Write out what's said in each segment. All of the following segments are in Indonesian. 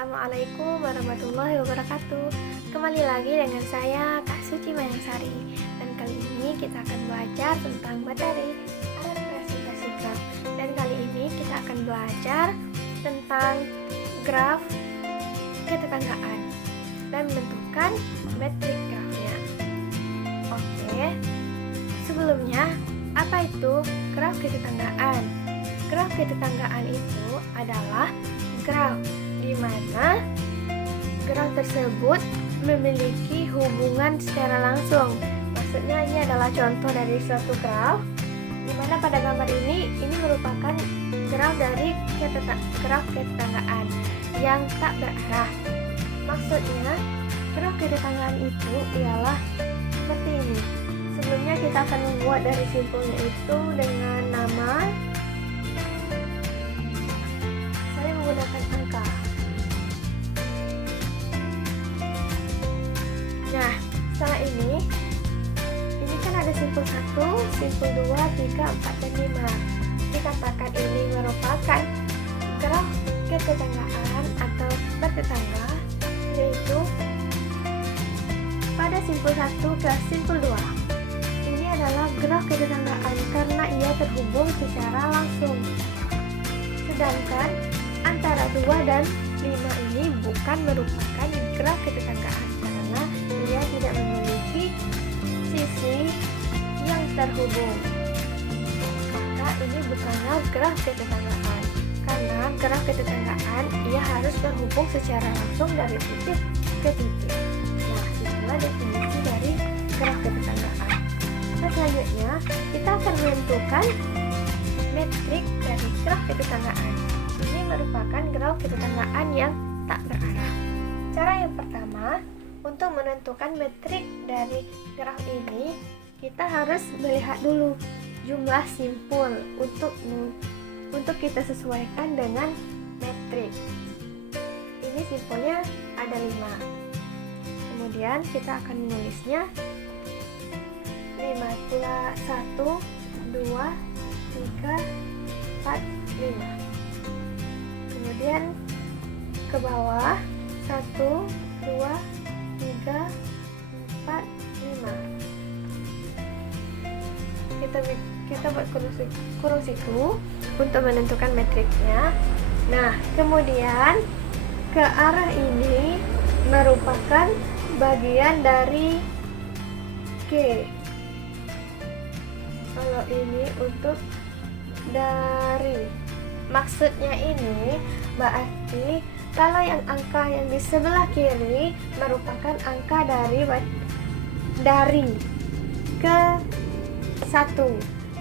Assalamualaikum warahmatullahi wabarakatuh. Kembali lagi dengan saya Kak Suci Mayangsari. Dan kali ini kita akan belajar tentang materi representasi graf. Dan kali ini kita akan belajar tentang graf ketetanggaan dan menentukan metrik grafnya. Oke, sebelumnya apa itu graf ketetanggaan? Graf ketetanggaan itu adalah graf di mana graf tersebut memiliki hubungan secara langsung. Maksudnya ini adalah contoh dari suatu graf di mana pada gambar ini merupakan graf dari graf ketetanggaan yang tak berarah. Maksudnya graf ketetanggaan itu ialah seperti ini. Sebelumnya kita akan membuat dari simpulnya itu dengan nama. Saya menggunakan angka. Nah, setelah ini kan ada simpul 1, simpul 2, 3, 4, dan 5. Dikatakan ini merupakan graf ketetanggaan atau bertetangga, yaitu pada simpul 1 ke simpul 2. Ini adalah graf ketetanggaan karena ia terhubung secara langsung. Sedangkan antara 2 dan 5 ini bukan merupakan graf ketetanggaan karena ia tidak memiliki sisi yang terhubung. Maka ini bukanlah graf ketetanggaan karena graf ketetanggaan ia harus terhubung secara langsung dari titik ke titik. Nah, itulah definisi dari graf ketetanggaan. Nah, selanjutnya kita akan menentukan metrik dari graf ketetanggaan. Ini merupakan graf ketetanggaan yang tak berarah. Cara yang pertama, untuk menentukan metrik dari graf ini, kita harus melihat dulu jumlah simpul untuk kita sesuaikan dengan metrik. Ini simpulnya ada 5. Kemudian kita akan menulisnya 5 pula 1, 2, 3, 4, 5. Kemudian ke bawah 1, 2, 3, 4, 5. Kita buat kurung siku untuk menentukan metriknya. Nah, kemudian ke arah ini merupakan bagian dari G. Kalau ini untuk dari, maksudnya ini berarti kalau yang angka yang di sebelah kiri merupakan angka dari ke 1,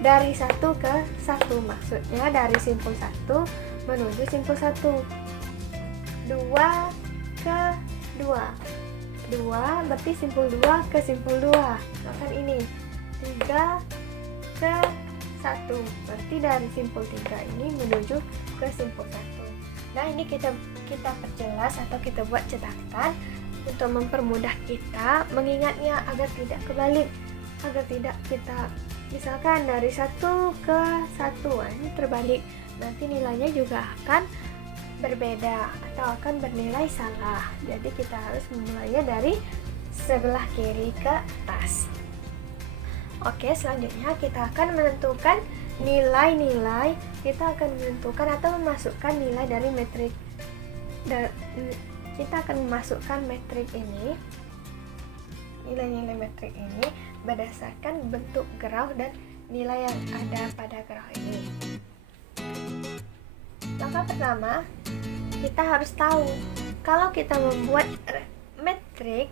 dari 1 ke 1, maksudnya dari simpul 1 menuju simpul 1, 2 ke 2 berarti simpul 2 ke simpul 2, maka ini 3 ke 1 berarti dari simpul 3 ini menuju ke simpul 1. Nah, ini kita perjelas atau kita buat catatan untuk mempermudah kita mengingatnya agar tidak kebalik, agar tidak kita misalkan dari 1 ke 1 ini terbalik, nanti nilainya juga akan berbeda atau akan bernilai salah. Jadi kita harus memulainya dari sebelah kiri ke atas. Oke, selanjutnya kita akan menentukan nilai-nilai. Kita akan menentukan atau memasukkan nilai dari metrik. Kita akan memasukkan metrik ini, nilai-nilai metrik ini berdasarkan bentuk graf dan nilai yang ada pada graf ini. Langkah pertama, kita harus tahu kalau kita membuat metrik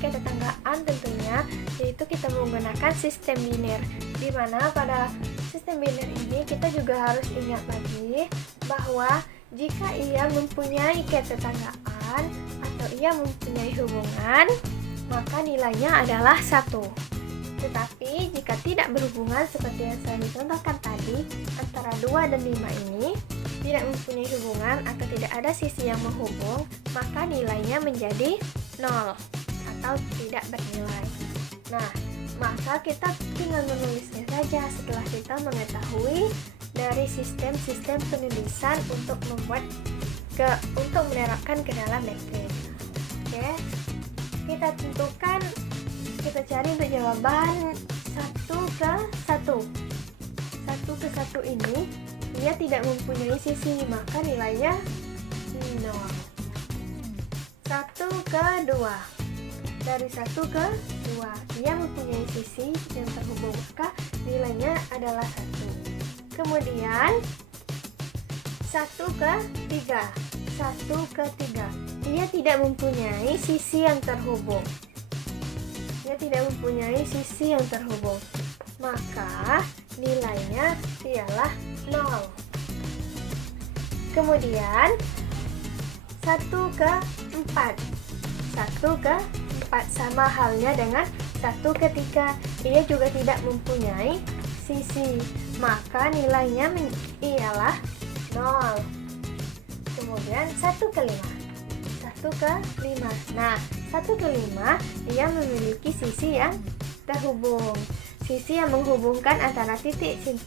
ketetanggaan tentunya, yaitu kita menggunakan sistem biner, di mana pada sistem biner ini kita juga harus ingat lagi bahwa jika ia mempunyai ketetanggaan atau ia mempunyai hubungan, maka nilainya adalah 1. Tetapi jika tidak berhubungan seperti yang saya contohkan tadi, antara 2 dan 5 ini tidak mempunyai hubungan atau tidak ada sisi yang menghubung, maka nilainya menjadi 0 atau tidak bernilai. Nah, maka kita tinggal menulisnya saja setelah kita mengetahui dari sistem-sistem penulisan untuk menerapkan ke dalam metrik. Oke, kita tentukan, kita cari untuk jawaban 1 ke 1 ini dia tidak mempunyai sisi, maka nilainya 0. 1 ke 2, dari 1 ke 2 dia mempunyai sisi yang terhubung, maka nilainya adalah 1. Kemudian 1 ke 3, dia tidak mempunyai sisi yang terhubung, maka nilainya ialah 0. Kemudian 1 ke 4, sama halnya dengan 1 ke 3, dia juga tidak mempunyai sisi, maka nilainya ialah 0. Kemudian 1 ke 5, nah 1 ke 5 dia memiliki sisi yang terhubung, sisi yang menghubungkan antara titik 1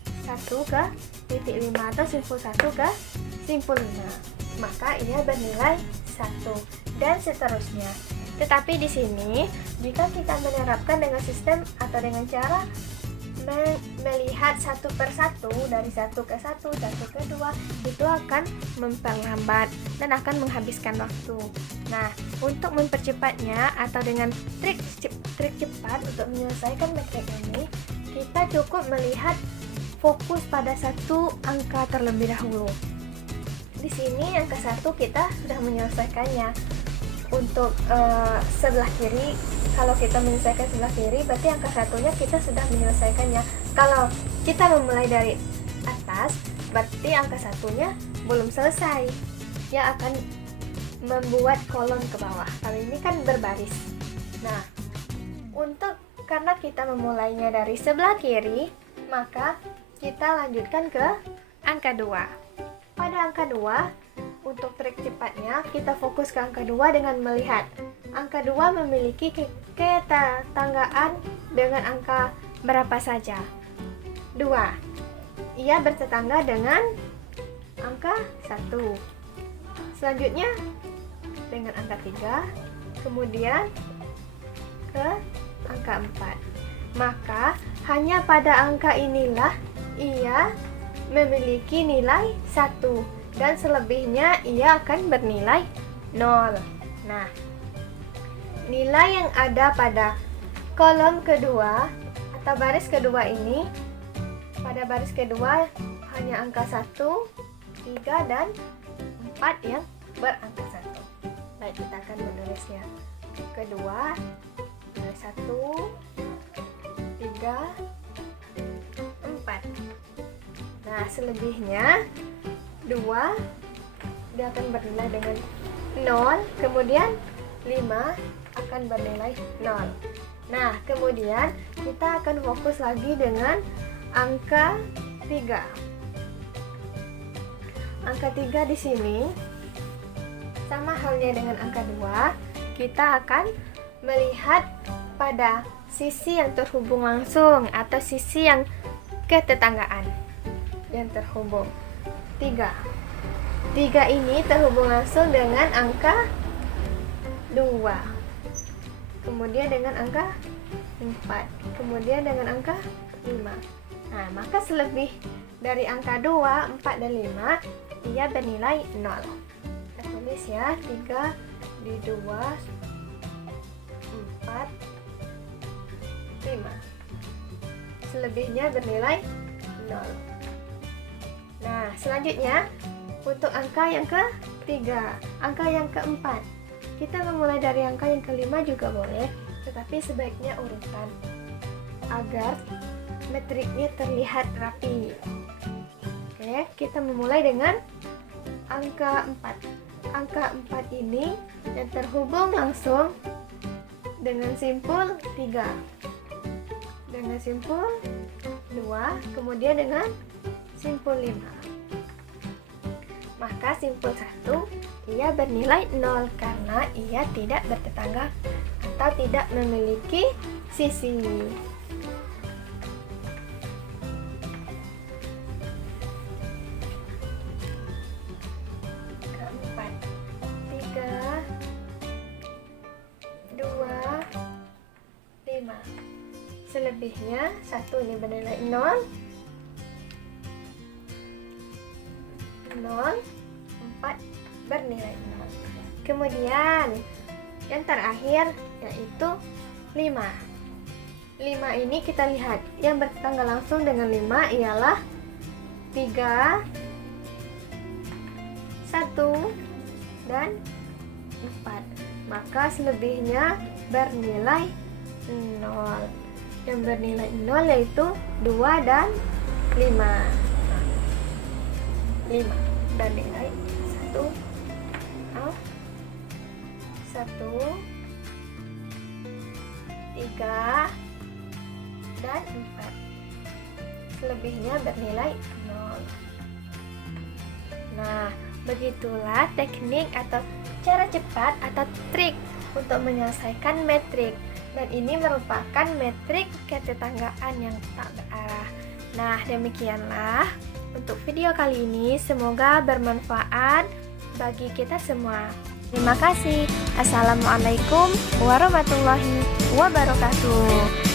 ke titik 5 atau simpul 1 ke simpul 5, maka ia bernilai 1 dan seterusnya. Tetapi di sini jika kita menerapkan dengan sistem atau dengan cara melihat satu per satu, dari 1 ke 1, 1 ke 2, itu akan memperlambat dan akan menghabiskan waktu. Nah, untuk mempercepatnya atau dengan trik cepat untuk menyelesaikan metrik ini, kita cukup melihat fokus pada satu angka terlebih dahulu. Di sini angka 1 kita sudah menyelesaikannya. Untuk sebelah kiri, kalau kita menyelesaikan sebelah kiri, berarti angka 1-nya kita sudah menyelesaikannya. Kalau kita memulai dari atas, berarti angka 1-nya belum selesai. Dia akan membuat kolom ke bawah. Kalau ini kan berbaris. Nah, karena kita memulainya dari sebelah kiri, maka kita lanjutkan ke angka 2. Pada angka 2, untuk trik cepatnya, kita fokus ke angka 2 dengan melihat angka 2 memiliki ketetanggaan dengan angka berapa saja. 2. Ia bertetangga dengan angka 1. Selanjutnya dengan angka 3, kemudian ke angka 4. Maka hanya pada angka inilah ia memiliki nilai 1. Dan selebihnya ia akan bernilai 0. Nah, nilai yang ada pada kolom kedua atau baris kedua ini, pada baris kedua hanya angka 1, 3, dan 4 yang berangka 1. Baik, kita akan menulisnya. Kedua, 1, 3, 4. Nah, selebihnya 2 dia akan bernilai dengan 0, kemudian 5 akan bernilai 0. Nah, kemudian kita akan fokus lagi dengan angka 3. Angka 3 di sini sama halnya dengan angka 2, kita akan melihat pada sisi yang terhubung langsung atau sisi yang ketetanggaan yang terhubung. 3 ini terhubung langsung dengan angka 2, kemudian dengan angka 4, kemudian dengan angka 5. Nah, maka selebih dari angka 2, 4, dan 5 ia bernilai 0. Kita tulis ya, 3 di 2, 4, 5. Selebihnya bernilai 0. Nah, selanjutnya untuk angka yang ke-3, angka yang ke-4, kita memulai dari angka yang ke-5 juga boleh, tetapi sebaiknya urutan agar metriknya terlihat rapi. Oke, kita memulai dengan angka 4. Angka 4 ini yang terhubung langsung dengan simpul 3, dengan simpul 2, kemudian dengan simpul 5. Maka simpul 1 ia bernilai 0 karena ia tidak bertetangga atau tidak memiliki sisi. selebihnya 1 ini bernilai 0, 0, 4 bernilai 0. Kemudian yang terakhir yaitu 5. 5 ini kita lihat yang bertetangga langsung dengan 5 ialah 3, 1, dan 4. Maka selebihnya bernilai 0. Yang bernilai 0 yaitu 2 dan 5. 5 bernilai 1, 3, dan 4. Selebihnya bernilai 0. Nah, begitulah teknik atau cara cepat atau trik untuk menyelesaikan metrik. Dan ini merupakan metrik ketetanggaan yang tak berarah. Nah, demikianlah untuk video kali ini. Semoga bermanfaat bagi kita semua. Terima kasih. Assalamualaikum warahmatullahi wabarakatuh.